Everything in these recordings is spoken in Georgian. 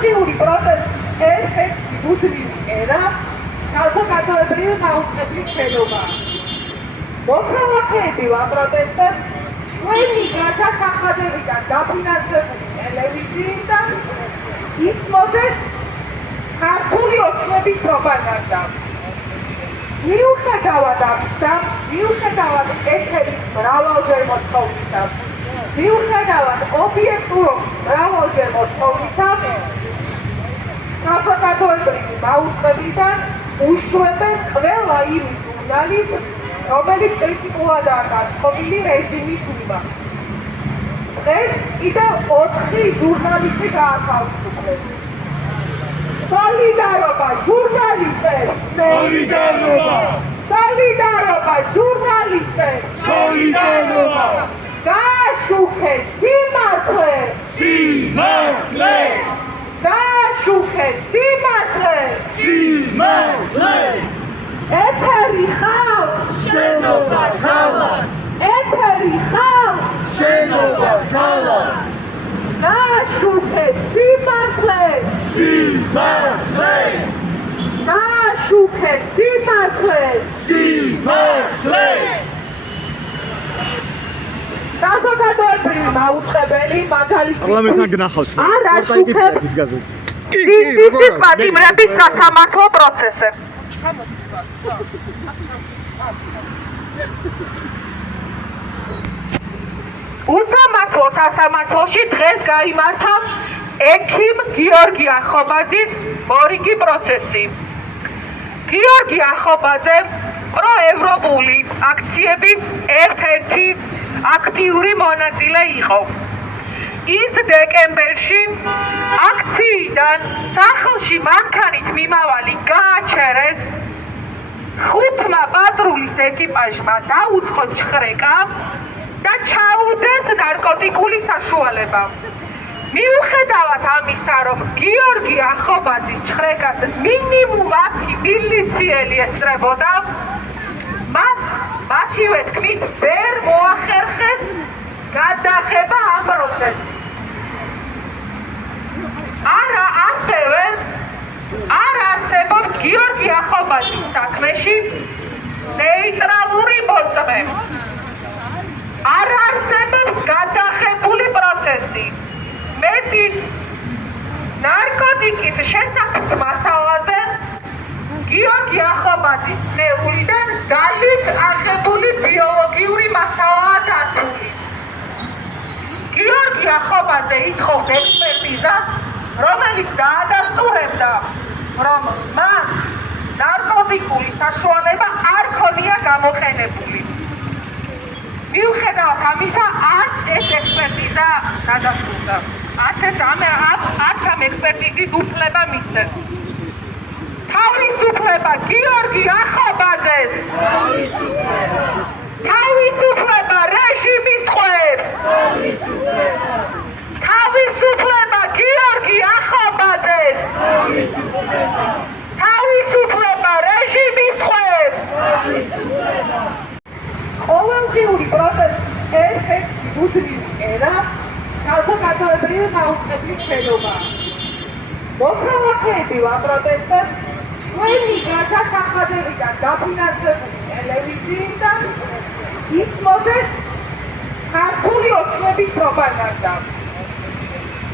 ყოველდღიური პროტესტის ერთ-ერთი მუდმივი ერა საზოგადოებრივი მაუწყებლის შენობა. მოქალაქეები ვაპროტესტებთ ჩვენი გადასახადებიდან დაფინანსებული ტელევიზიიდან ისმოდეს ქართული ოცნების პროპაგანდა. მიუხედავად ამისა, მიუხედავად ეთერის მრავალჯერ მოთხოვნისა, მიუხედავად ობიექტურობის მრავალჯერ მოთხოვნისა, საზოგადოებრივი მაუწყებლიდან უშვებენ ყველა იმ ჟურნალით, რომელიც კრიტიკულადაა განწყობილი რეჟიმის მიმართ. დღეს კიდევ 4 ჟურნალისტი გაათავისუფლეს. Solidarობა ჟურნალისტებს! Solidarობა! Solidarობა ჟურნალისტებს! Solidarობა! გააშუქეს სიმართლე! Სიმართლე! გააშუქეს სიმართლე! Სიმართლე! ეთერი ხალხს! შენობა ქალაქს! ეთერი ხალხს! შენობა ქალაქს! გააშუქეს სიმართლე! Სიმართლე! გააშუქეს სიმართლე! Სიმართლე! საზოგადოებრივი მაუწყებელი მაგალითად პარლამენტთან გნახავს. არ აშუქებს ის გაზეთი. სისის პატიმრების სასამართლო პროცესებს. უსამართლო სასამართლოში დღეს გაიმართა ექიმ გიორგი ახობაძის მორიგი პროცესი. გიორგი ახობაძე პროევროპული აქციების ერთ-ერთი აქტიური მონაწილე იყო. ის დეკემბერში აქციიდან სახლში მანქანით მიმავალი გააჩერეს, 5 პატრულის ეკიპაჟმა დაუწყო ჩხრეკა და ჩაუდეს ნარკოტიკული საშუალება. მიუხედავად ამისა, რომ გიორგი ახობაძის ჩხრეკას მინიმუმ 10 მილიციელი ესწრებოდა, მათივე თქმით ვერ მოახერხეს გადაღება ამ პროცესს. არ არსებობს გიორგი ახობაძის საქმეში ნეიტრალური მოწმე. არ არსებობს გადაღებული პროცესი. მეტიც ნარკოტიკის შესახებ მასალაზე გიორგი ახობაძის სხეულიდან ძალით აღებული ბიოლოგიური მასალაა დაცული. გიორგი ახობაძე ითხოვს ექსპერტიზას, რომელიც დაადასტურებდა, რომ მას ნარკოტიკული საშუალება არ ქონია გამოყენებული. მიუხედავად ამისა, არც ეს ექსპერტიზა დადასტურდა. არც ამ ექსპერტიზის უფლება მისცეს. თავისუფლება გიორგი ახობაძეს! თავისუფლება რეჟიმის ტყვეებს! თავისუფლება გიორგი ახობაძეს! თავისუფლება რეჟიმის ტყვეებს! ყოველდღიური პროტესტის ერთ-ერთი მუდმივი ერა საზოგადოებრივი მაუწყებლის შენობა. მოქალაქეები ვაპროტესტებთ ჩვენი გადასახადებიდან დაფინანსებული ტელევიზიიდან ისმოდეს ქართული ოცნების პროპაგანდა.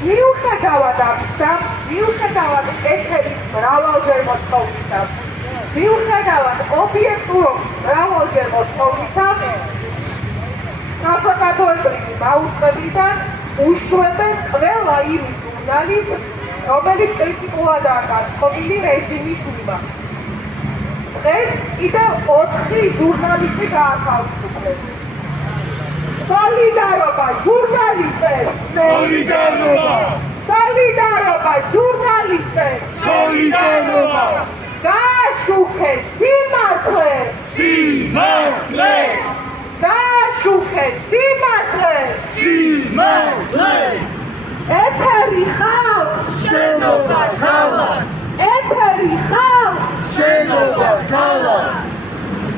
მიუხედავად ამისა, მიუხედავად ეთერის მრავალჯერ მოთხოვნისა, მიუხედავად ობიექტურობის მრავალჯერ მოთხოვნისა, საზოგადოებრივი მაუწყებლიდან უშვებენ ყველა იმ ჟურნალით, რომელიც კრიტიკულადაა განწყობილი რეჟიმის მიმართ. დღეს კიდევ 4 ჟურნალისტი გაათავისუფლეს. Solidarობა ჟურნალისტებს! Solidarობა! Solidarობა ჟურნალისტებს! Solidarობა! გააშუქეს სიმართლე! Სიმართლე! გააშუქეს სიმართლე! Სიმართლე! ეთერი ხალხს! შენობა ქალაქს! ეთერი ხალხს! შენობა ქალაქს!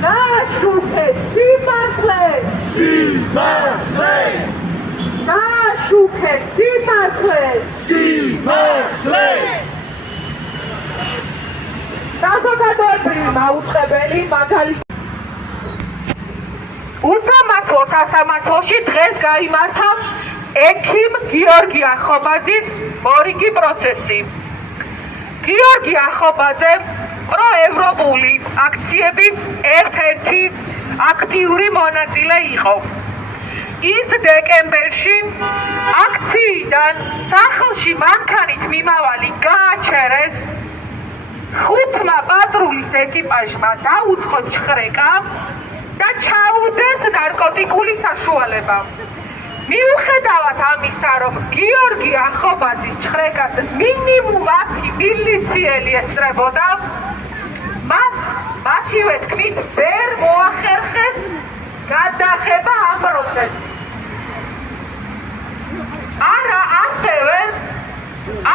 გააშუქეს სიმართლე! Სიმართლე! გააშუქეს სიმართლე! Სიმართლე! მაუწყებელი მაგალითი. უსამართლო სასამართლოში დღეს გაიმართა ექიმ გიორგი ახობაძის მორიგი პროცესი. გიორგი ახობაძე პროევროპული აქციების ერთ-ერთი აქტიური მონაწილე იყო. ის დეკემბერში აქციიდან სახლში მანქანით მიმავალი გააჩერეს, 5 პატრულის ეკიპაჟმა დაუწყო ჩხრეკა და ჩაუდეს ნარკოტიკული საშუალება. მიუხედავად ამისა, რომ გიორგი ახობაძის ჩხრეკას მინიმუმ 10 მილიციელი ესწრებოდა, მათივე თქმით ვერ მოახერხეს გადახება ამ პროცესს.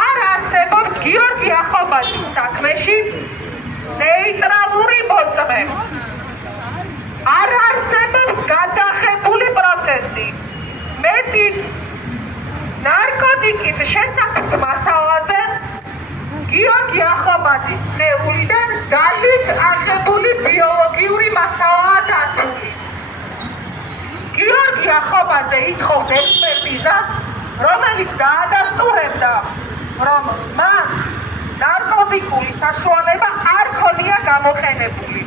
არ არსებობს გიორგი ახობაძის საქმეში ნეიტრალური მოწმე. არ არსებობს გადახებული პროცესი. მეტიც ნარკოტიკის შესახებ მასალაზე გიორგი ახობაძის სხეულიდან ძალით აღებული ბიოლოგიური მასალაა დაცული. გიორგი ახობაძე ითხოვს ექსპერტიზას, რომელიც დაადასტურებდა, რომ მას ნარკოტიკული საშუალება არ ქონია გამოყენებული.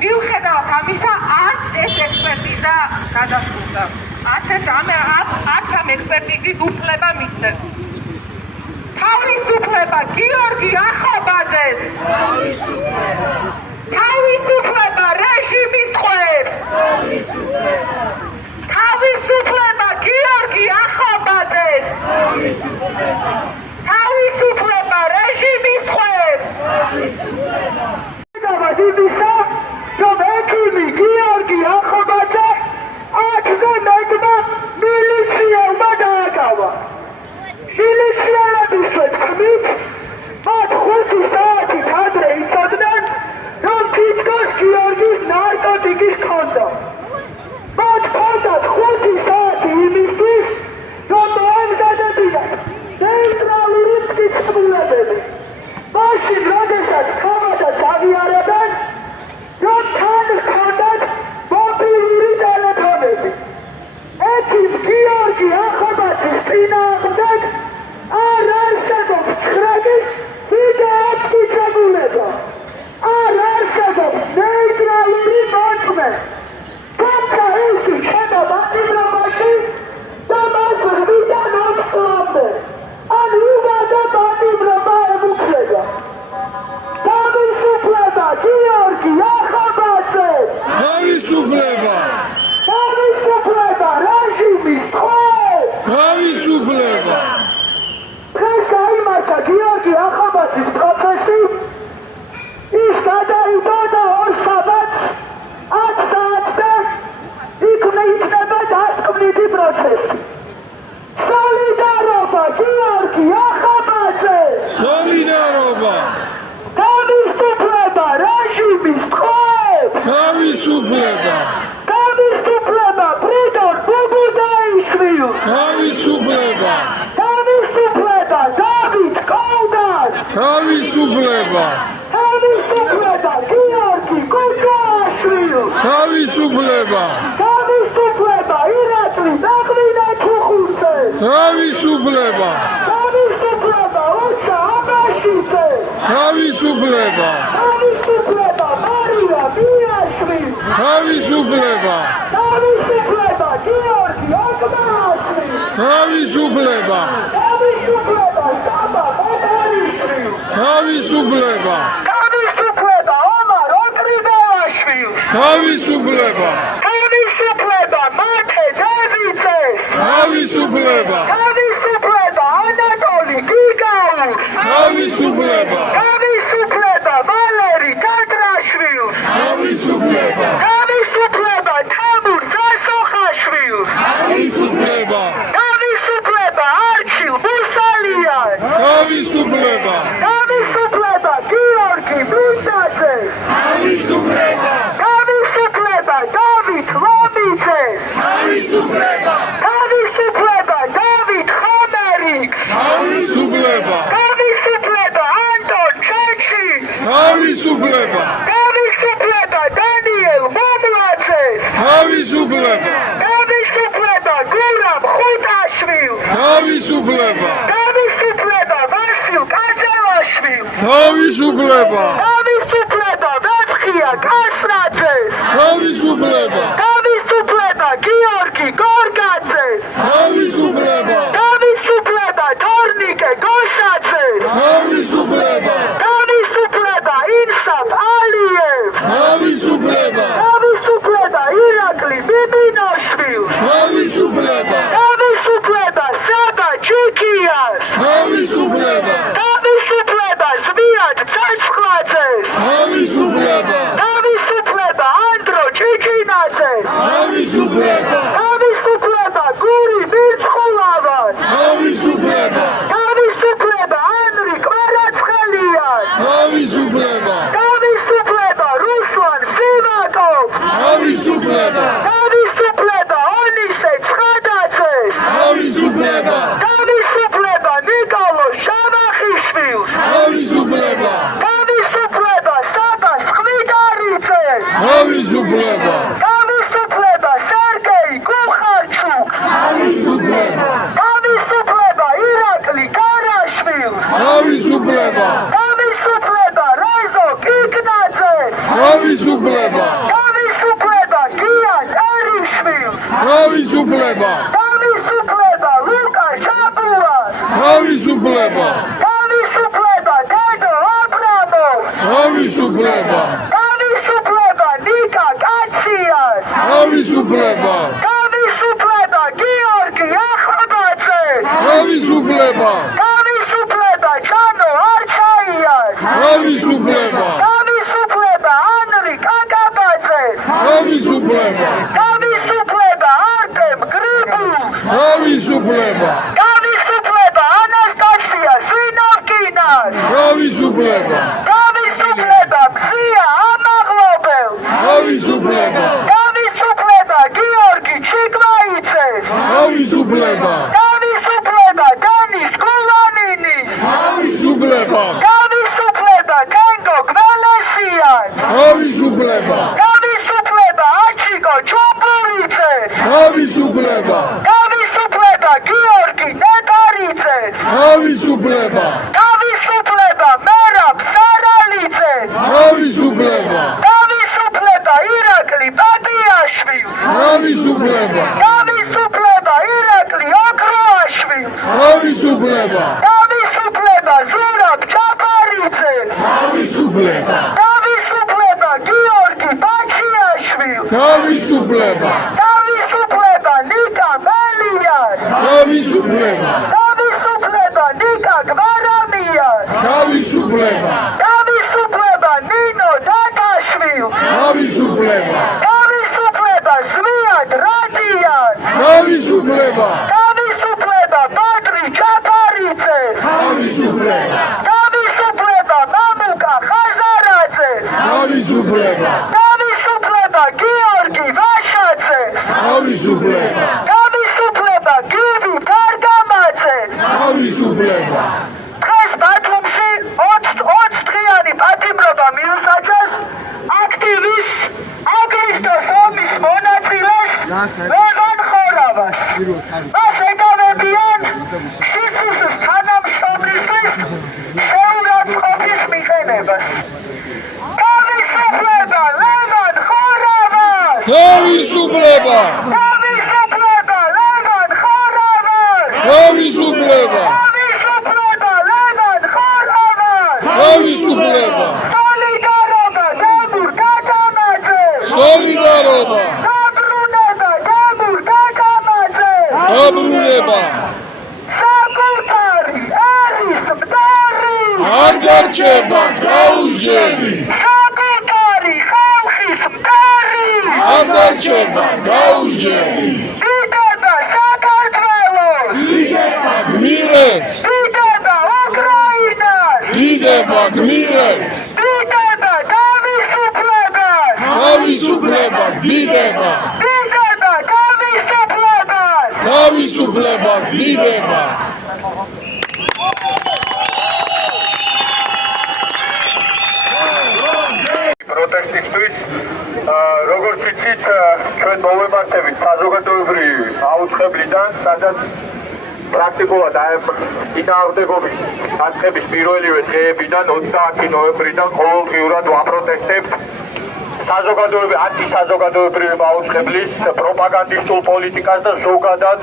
მიუხედავად ამისა, არც ეს ექსპერტიზა გადასტურდა. არც ამ ექსპერტიზის უფლება მისცეს. თავისუფლება გიორგი ახობაძეს, თავისუფლება რეჟიმის ტყვეებს, თავისუფლება გიორგი ახობაძეს, თავისუფლება რეჟიმის ტყვეებს. იმისა, რომ ექიმი გიორგი ახობაძე 10-ზე მეტმა მილიციელმა დააკავა. მილიციელების თქმით, მათ 5 საათით ადრე იცოდნენ, რომ თითქოს გიორგის ნარკოტიკის ჰქონდა. მათ ჰქონდათ 5 საათი იმისთვის, რომ მოემზადებინათ ნეიტრალური მტკიცებულებები. მაშინ, როდესაც ხომადას აღიარებენ, რომ თან ჰქონდათ მობილური ტელეფონები. ექიმ გიორგი ახობაძის წინააღმდეგ არ არსებობს ჩხრეკის ვიდეომტკიცებულება. არ არსებობს ნეიტრალური მოწმე. თუმცა ის შედა პატიმრობაში და მას 8-დან 20 წლამდე. ან უგადა პატიმრობა ემუქრება. თავისუფლება გიორგი ახობაძეს! თავისუფლება! თავისუფლება რეჟიმის ტყვეებს! თავისუფლება! დღეს გაიმართა გიორგი ახობაძის პროცესი. ის გადაიდო და 2 შაბათს 10 საათზე იქნება დასკვნითი პროცესი. სოლიდარობა გიორგი ახობაძეს! სოლიდარობა! თავისუფლება რეჟიმის ტყვეებს! თავისუფლება! თავისუფლება ფრიდონ ბუბუდაიშვილს! თავისუფლება! თავისუფლება დავით კოლდას! თავისუფლება! თავისუფლება გიორგი კუჯააშვილს! თავისუფლება! თავისუფლება ირაკლი დაღვინათუხუცეს! თავისუფლება! თავისუფლება უჩა აბაშიძეს! თავისუფლება! თავისუფლება მარია მიაშვილს! თავისუფლება! თავისუფლება გიორგი აკმარაშვილს! თავისუფლება! თავისუფლება საბა ბატონიშვილს! თავისუფლება! თავისუფლება ომარ ოტრიბელაშვილს! თავისუფლება! თავისუფლება მათე დავიძეს! თავისუფლება! თავისუფლება ანატოლი გიგაურს! თავისუფლება! თავისუფლება ვალერი კადრაშვილს! თავისუფლება! თავისუფლება თამურ ზასოხაშვილს! თავისუფლება! თავისუფლება არჩილ ბუსალიანს! თავისუფლება! თავისუფლება გიორგი მინდაძეს! თავისუფლება! თავისუფლება დავით ლომიძეს! თავისუფლება! თავისუფლება დავით ხომერიკს! თავისუფლება! თავისუფლება ანტონ ჩეჩის! თავისუფლება თავისუფლება დანიელ მომლაძეს თავისუფლება თავისუფლება გურამ ხუტაშვილს თავისუფლება თავისუფლება ვასილ კაძელაშვილს თავისუფლება თავისუფლება ვეფხია კასრაძეს თავისუფლება თავისუფლება გიორგი გორგაძეს თავისუფლება თავისუფლება თორნიკე გოშაძეს თავისუფლება თავისუფლება ინსაფ ალიევს თავისუფლება თავისუფლება ირაკლი ბიბინოშვილს თავისუფლება თავისუფლება საბა ჩიქიას თავისუფლება თავისუფლება ზვიად ცეცხლაძეს თავისუფლება თავისუფლება ანდრო ჭიჭინაძეს თავისუფლება თავისუფლება გური მირცხულავას თავისუფლება თავისუფლება ანრი კვარაცხელიას თავისუფლება თავისუფლება რუსლან სიმაკოვს თავისუფლება თავისუფლება ონისე ცხადაძეს თავისუფლება თავისუფლება ნიკოლო შავახიშვილს თავისუფლება თავისუფლება საბას ხვიდარიძეს თავისუფლება თავისუფლება სერგეი კუხარჩუკს თავისუფლება თავისუფლება ირაკლი გარაშვილს თავისუფლება თავისუფლება რეზო კიკნაძეს თავისუფლება თავისუფლება გიან ერიშვილს თავისუფლება თავისუფლება ლუკა ჩაბუას თავისუფლება თავისუფლება დედო აბრამოვს თავისუფლება თავისუფლება ნიკა კაციას თავისუფლება თავისუფლება გიორგი ახაბაძეს თავისუფლება თავისუფლება ჩანო არჩაიას თავისუფლება თავისუფლება ანრი კაკაბაძეს თავისუფლება თავისუფლება არტემ გრიბულს თავისუფლება თავისუფლება ანასტასია სვინოვკინას თავისუფლება თავისუფლება მზია ამაღლობელს თავისუფლება თავისუფლება გიორგი ჩიკვაიძეს თავისუფლება თავისუფლება დენის გულანინის თავისუფლება თავისუფლება თენგო გველესიანს თავისუფლება თავისუფლება აჩიკო ჩუბურიძეს თავისუფლება თავისუფლება გიორგი ნეტარიძეს თავისუფლება თავისუფლება მერაბ სარალიძეს თავისუფლება თავისუფლება ირაკლი პატიაშვილს თავისუფლება თავისუფლება ირაკლი ოქროაშვილს თავისუფლება თავისუფლება ზურაბ ჩაპარიძეს თავისუფლება თავისუფლება გიორგი ბაჩიაშვილს თავისუფლება თავისუფლება ნიკა მელიას თავისუფლება თავისუფლება ნიკა გვარამიას თავისუფლება თავისუფლება ნინო დაკაშვილს თავისუფლება თავისუფლება ზვიად რადიას თავისუფლება თავისუფლება ბადრი ჩაპარიძეს თავისუფლება თავისუფლება მამუკა ხაზარაძეს თავისუფლება თავისუფლება გიორგი ვაშაძეს თავისუფლება თავისუფლება გივი თარგამაძეს თავისუფლება დღეს ბათუმში 20 დღიანი პატიმრობა მიუსაჯეს აქტივის აგვისტოს ომის მონაწილეს ლევან ხორავას. მას ეკავებიან შიფუსის თანამშრომლისთვის შეურაცხყოფის მიყენებას. თავისუფლება ლევან ხორავას! თავისუფლება თავისუფლება ლევან ხორავას! თავისუფლება თავისუფლება ლევან ხორავას! თავისუფლება სოლიდარობა დაბურ გაგამაძეს! სოლიდარობა დაბრუნება დაბურ გაგამაძეს! დაბრუნება საკუთარი ერის მდარი! არ გარჩება გაუჟელი საკუთარი ხალხის მდარი! არ გარჩება გაუჟელი დიდება საქართველოს! გმირებს დიდება უკრაინას! დიდება გმირებს დიდება თავისუფლებას! თავისუფლებას დიდება დიდება თავისუფლებას! თავისუფლებას დიდება პროტესტისთვის. როგორც იცით, ჩვენ მოვემართებით საზოგადოებრივი აუწყებლიდან, სადაც პრაქტიკულად აი წინააღმდეგობის განწყების პირველივე დღეებიდან 30 ნოემბრიდან ყოველდღიურად ვაპროტესტებთ ანტისაზოგადოებრივი აუწყებლის პროპაგანდისტულ პოლიტიკას და ზოგადად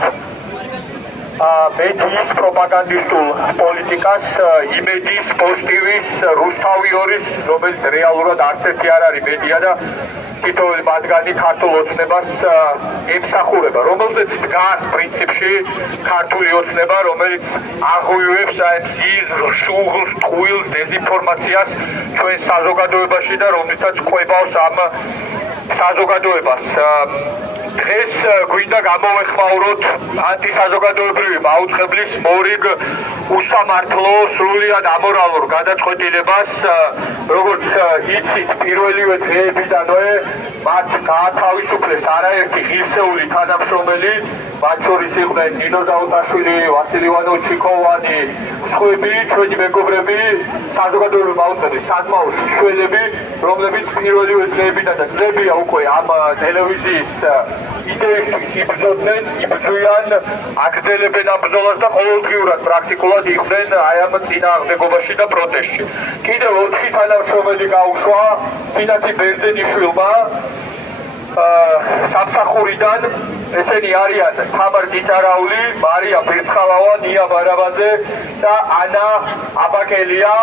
მედიის პროპაგანდისტულ პოლიტიკას, იმედის, პოსტივის, რუსთავი 2-ის, რომელიც რეალურად არც ერთი არ არის მედია და თითოეული მათგანი ქართულ ოცნებას ემსახურება, რომელზეც დგას პრინციპში ქართული ოცნება, რომელიც აღვივებს ზიზღს, შუღლს, ტყუილს, დეზინფორმაციას ჩვენ საზოგადოებაში და რომლითაც ყვებავს ამ საზოგადოებას. დღეს გვინდა გამოვეხმაუროთ ანტისაზოგადოებრივი აუწყებლის მორიგ უსამართლო, სრულიად ამორალურ გადაწყვეტილებას, როგორც იცით, პირველივე დღეებიდანვე მათ გაათავისუფლეს არაერთი ღირსეული თანამშრომელი, მათ შორის იყვნენ ნინო დაუტაშვილი, ვასილ ივანოვიჩ ჩიქოვანი, სხვები, ჩვენი მეგობრები, საზოგადოებრივი აუწყებლის სადმაოს მცველები, რომლებიც პირველივე დღეებიდან და წლებია უკვე ამ ტელევიზიის იდეისთვის იბრძოდნენ, იბრძვიან, აგრძელებენ ამ ბრძოლას და ყოველდღიურად პრაქტიკულად იყვნენ აი ამ წინააღმდეგობაში და პროტესტში. კიდევ 4 თანამშრომელი გაუშვა თინათი ბერძენიშვილმა სამსახურიდან, ესენი არიან თამარ ჭიჭარაული, მარია ფირცხალავა, ნია ბარაბაძე და ანა აბაკელია.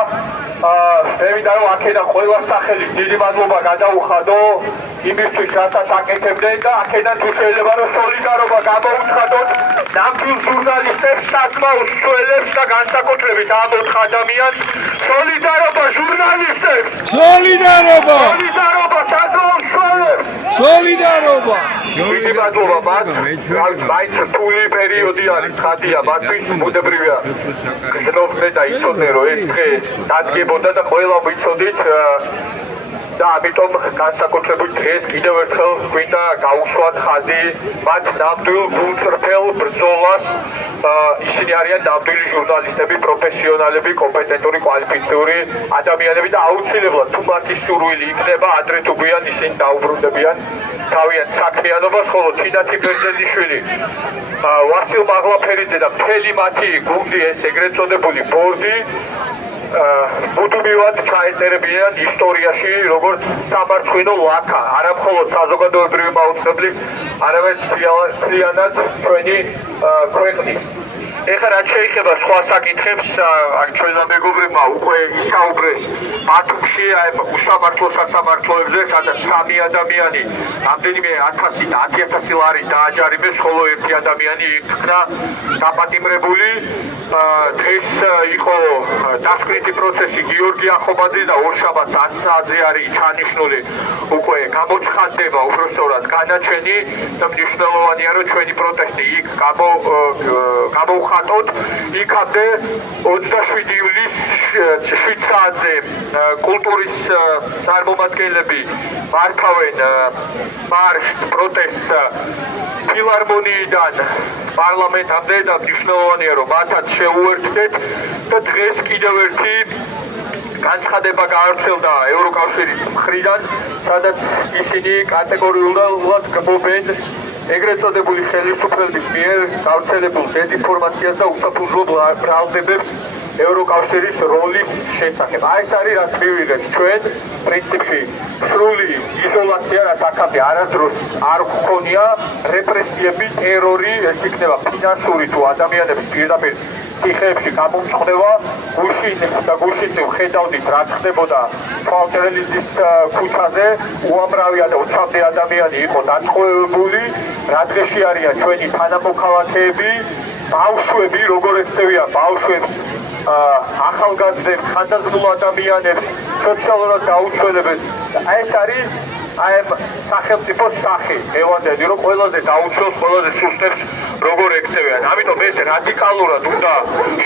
მე მინდა რომ აქედან ყველა სახელის დიდი მადლობა გადაუხადო იმისთვის, რასაც აკეთებდნენ და აქედან თუ შეიძლება რომ სოლიდარობა გამოუცხადოთ ნამდვილ ჟურნალისტებს, საზმაოს მცველებს და განსაკუთრებით ამ 4 ადამიანს. სოლიდარობა ჟურნალისტებს! სოლიდარობა! სოლიდარობა საზმაოს მცველებს! სოლიდარობა! დიდი მადლობა მათ, მაინც რთული პერიოდი არის, ხადია მათთვის, ბუნებრივია გრძნობდნენ და იცოდნენ რომ ეს დღე დადგებოდა და ყველა ვიცოდით და ამიტომ განსაკუთრებით დღეს კიდევ ერთხელ გვინდა გაუსვათ ხაზი მათ ნამდვილ გულწრფელ ბრძოლას. ისინი არიან ნამდვილი ჟურნალისტები, პროფესიონალები, კომპეტენტური, კვალიფიციური ადამიანები და აუცილებლად თუ მათი სურვილი იქნება, ადრე თუ გვიან ისინი დაუბრუნდებიან თავიანთ საქმიანობას, ხოლო თინათი ბერძენიშვილი, ვასილ მაღლაფერიძე და მთელი მათი გუნდი, ეს ეგრეთ წოდებული ბორდი მუდმივად ჩაეწერებიან ისტორიაში როგორც სამარცხვინო ლაქა, არა მხოლოდ საზოგადოებრივი აუწყებლის, არამედ მთლიანად ჩვენი ქვეყნის. ეხლა რაც შეეხება სხვა საკითხებს, ჩვენმა მეგობრებმა უკვე ისაუბრეს ბათუმში უსამართლო სასამართლოებზე, სადაც 3 ადამიანი, რამდენიმე 1000 და 10000 ლარი დააჯარიმეს, ხოლო ერთი ადამიანი იქნა დაპატიმრებული. დღეს იყო დასკვნითი პროცესი გიორგი ახობაძის და ორშაბათს 10 საათზე არის ჩანიშნული უკვე გამოცხადდება, უბრალოდ განაჩენი და მნიშვნელოვანია, რომ ჩვენი პროტესტი იქ გამოვხატოთ. იქამდე 27 ივლისს 7 საათზე კულტურის წარმომადგენლები მართავენ მარშს, პროტესტს ფილარმონიიდან პარლამენტამდე და მნიშვნელოვანია, რომ მათაც შეუერთდეთ და დღეს კიდევ ერთი განცხადება გაავრცელდა ევროკავშირის მხრიდან, სადაც ისინი კატეგორიულად გმობენ ეგრეთ წოდებული ხელისუფლების მიერ გავრცელებულ დეзинფორმაციას და უსაფუძვლო ბრალდებებს ევროკავშირის როლის შესახებ. აი ეს არის რაც მივიღეთ ჩვენ პრინციპში სრული იზოლაცია, რაც აქამდე არასდროს არ გქონია, რეპრესიები, ტერორი, ეს იქნება ფინანსური თუ ადამიანების პირდაპირ ციხეებში გამომწყდება. გუშინ ხედავდით რა ხდებოდა თვალთელიზის ქუჩაზე, უამრავი და 20 ადამიანი იყო დაწყობილი. რა დღეში არიან ჩვენი თანამოქალაქეები, ბავშვები, როგორ ექცევიან ბავშვებს, ახალგაზრდებს, ხანდაზმულ ადამიანებს, სოციალურად დაუცველებს. ეს არის აი სახელმწიფოს სახე, ევანდელი, რომ ყველაზე დაუცველს, ყველაზე სუსტებს როგორ ექცევიან. ამიტომ ეს რადიკალურად უნდა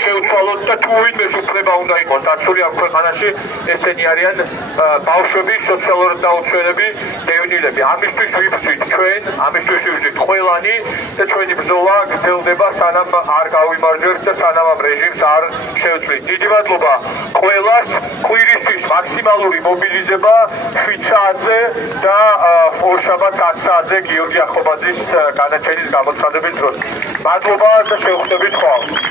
შევცვალოთ და თუ ვინმეს უფლება უნდა იყოს დაცული ამ ქვეყანაში, ესენი არიან ბავშვები, სოციალურად დაუცველები, დევნილები. ამისთვის ვიბრძვით ჩვენ, ამისთვის ვიბრძვით ყველანი და ჩვენი ბრძოლა გრძელდება სანამ არ გავიმარჯვებთ და სანამ ამ რეჟიმს არ შევცვლით. დიდი მადლობა ყველას კვირისთვის მაქსიმალური მობილიზება 7 საათზე და ორშაბათს 10 საათზე გიორგი ახობაძის განაჩენის გამოცხადების დროს. მადლობა და შევხვდებით ხვალ.